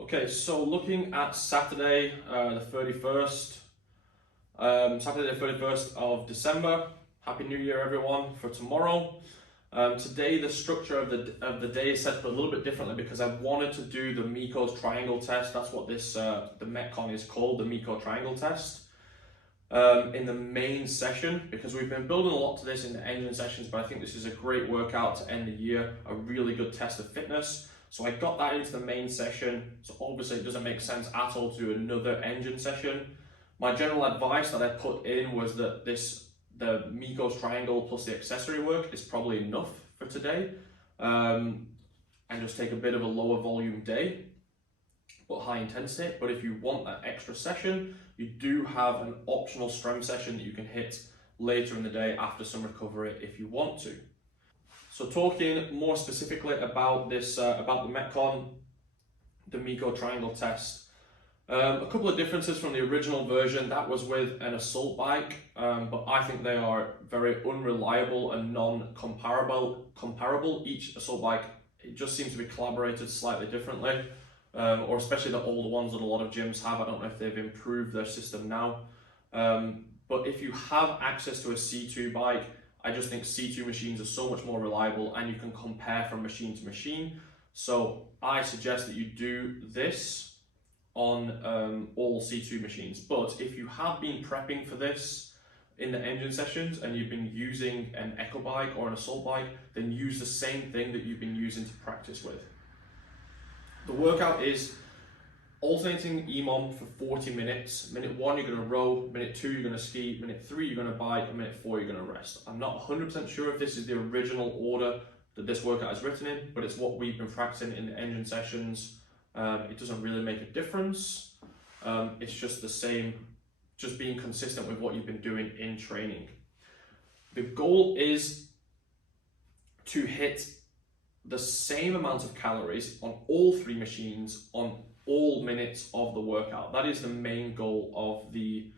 Okay, so looking at Saturday, the 31st, Saturday the 31st of December. Happy New Year, everyone, for tomorrow. Today, the structure of the day is set up a little bit differently because I wanted to do the Mikko's triangle test. That's what this the Metcon is called, the Mikko triangle test. In the main session, because we've been building a lot to this in the engine sessions, but I think this is a great workout to end the year, a really good test of fitness. So I got that into the main session, so obviously it doesn't make sense at all to do another engine session. My general advice that I put in was that the Mikko's triangle plus the accessory work is probably enough for today, and just take a bit of a lower volume day, but high intensity. But if you want that extra session, you do have an optional strength session that you can hit later in the day after some recovery if you want to. So talking more specifically about this, about the Metcon, the Mikko triangle test. A couple of differences from the original version. That was with an assault bike, but I think they are very unreliable and non-comparable. Each assault bike, it just seems to be collaborated slightly differently. Or especially the older ones that a lot of gyms have. I don't know if they've improved their system now. But if you have access to a C2 bike, I just think C2 machines are so much more reliable and you can compare from machine to machine. So I suggest that you do this on all C2 machines. But if you have been prepping for this in the engine sessions and you've been using an echo bike or an assault bike, then use the same thing that you've been using to practice with. The workout is alternating EMOM for 40 minutes. Minute 1, you're going to row. Minute 2, you're going to ski. Minute 3, you're going to bike. And minute 4, you're going to rest. I'm not 100% sure if this is the original order that this workout is written in, but it's what we've been practicing in the engine sessions. It doesn't really make a difference. It's just the same, just being consistent with what you've been doing in training. The goal is to hit the same amount of calories on all 3 machines on all minutes of the workout. That is the main goal of the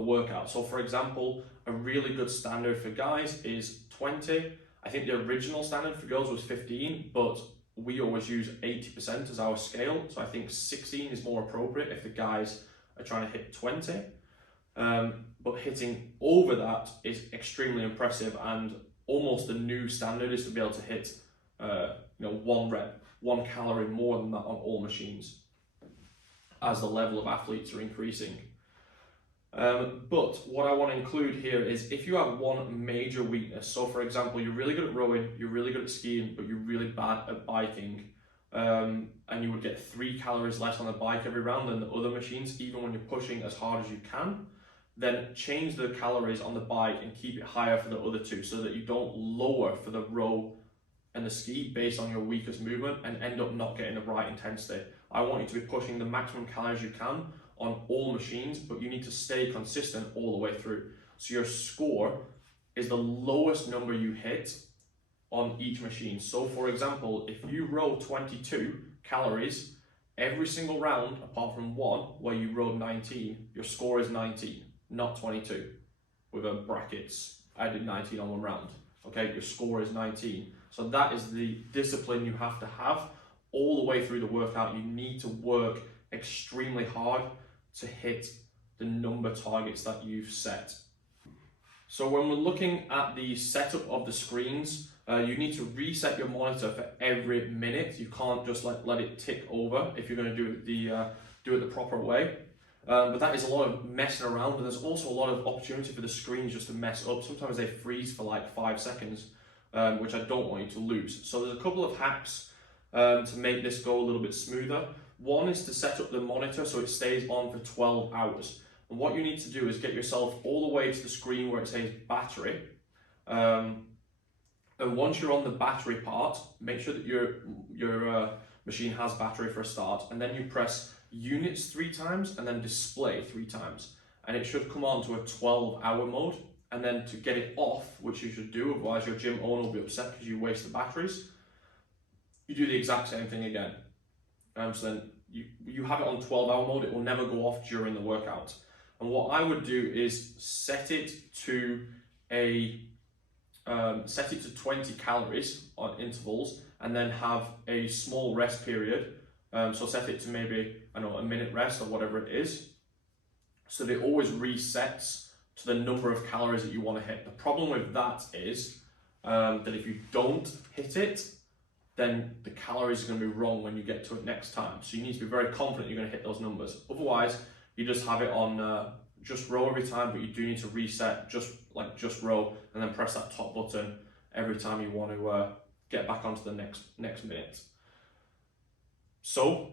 workout. So for example, a really good standard for guys is 20. I think the original standard for girls was 15, but we always use 80% as our scale. So I think 16 is more appropriate if the guys are trying to hit 20. But hitting over that is extremely impressive, and almost the new standard is to be able to hit 1 rep, 1 calorie more than that on all machines as the level of athletes are increasing. But what I want to include here is if you have one major weakness, so for example, you're really good at rowing, you're really good at skiing, but you're really bad at biking, and you would get 3 calories less on the bike every round than the other machines, even when you're pushing as hard as you can, then change the calories on the bike and keep it higher for the other 2 so that you don't lower for the row and the ski based on your weakest movement and end up not getting the right intensity. I want you to be pushing the maximum calories you can on all machines, but you need to stay consistent all the way through. So your score is the lowest number you hit on each machine. So for example, if you row 22 calories every single round, apart from 1 where you rowed 19, your score is 19, not 22. With a brackets, I did 19 on 1 round. Okay, your score is 19. So that is the discipline you have to have all the way through the workout. You need to work extremely hard to hit the number targets that you've set. So when we're looking at the setup of the screens, you need to reset your monitor for every minute. You can't just let it tick over if you're going to do it the proper way. But that is a lot of messing around, and there's also a lot of opportunity for the screens just to mess up. Sometimes they freeze for like 5 seconds, which I don't want you to lose. So there's a couple of hacks to make this go a little bit smoother. One is to set up the monitor so it stays on for 12 hours. And what you need to do is get yourself all the way to the screen where it says battery. And once you're on the battery part, make sure that your machine has battery for a start, and then you press units 3 times and then display 3 times, and it should come on to a 12-hour mode. And then to get it off, which you should do, otherwise your gym owner will be upset because you waste the batteries, you do the exact same thing again. So then you have it on 12-hour mode, it will never go off during the workout. And what I would do is set it to 20 calories on intervals, and then have a small rest period So set it to maybe, I don't know, a minute rest or whatever it is. So that it always resets to the number of calories that you want to hit. The problem with that is that if you don't hit it, then the calories are going to be wrong when you get to it next time. So you need to be very confident you're going to hit those numbers. Otherwise, you just have it on just row every time, but you do need to reset just row and then press that top button every time you want to get back onto the next minute. So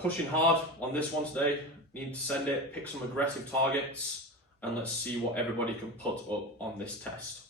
pushing hard on this one today. Need to send it, pick some aggressive targets, and let's see what everybody can put up on this test.